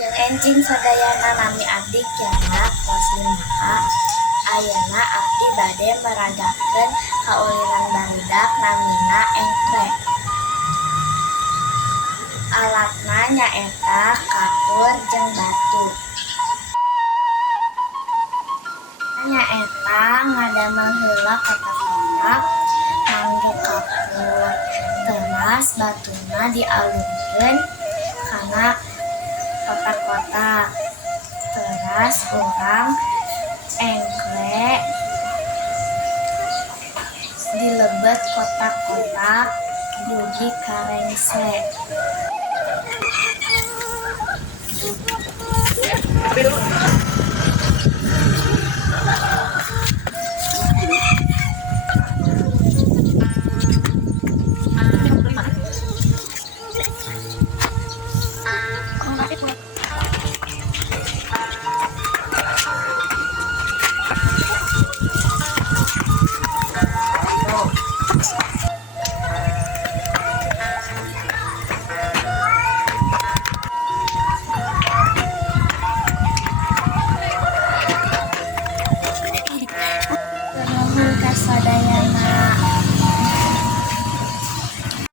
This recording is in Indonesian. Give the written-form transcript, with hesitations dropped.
Jeung enjing sadayana nami abdi kiana tos 5A. Ayeuna abdi bade meragakeun kaulinan barudak namina engkle. Alatna nyaeta kapur jeung batu. Nyaeta ngadamel heula kotak-kotak ngangge kapur. Teras batuna dialungkeun kana kotak-kotak. Teras urang engkle dilebet kotak-kotak dugi karengse.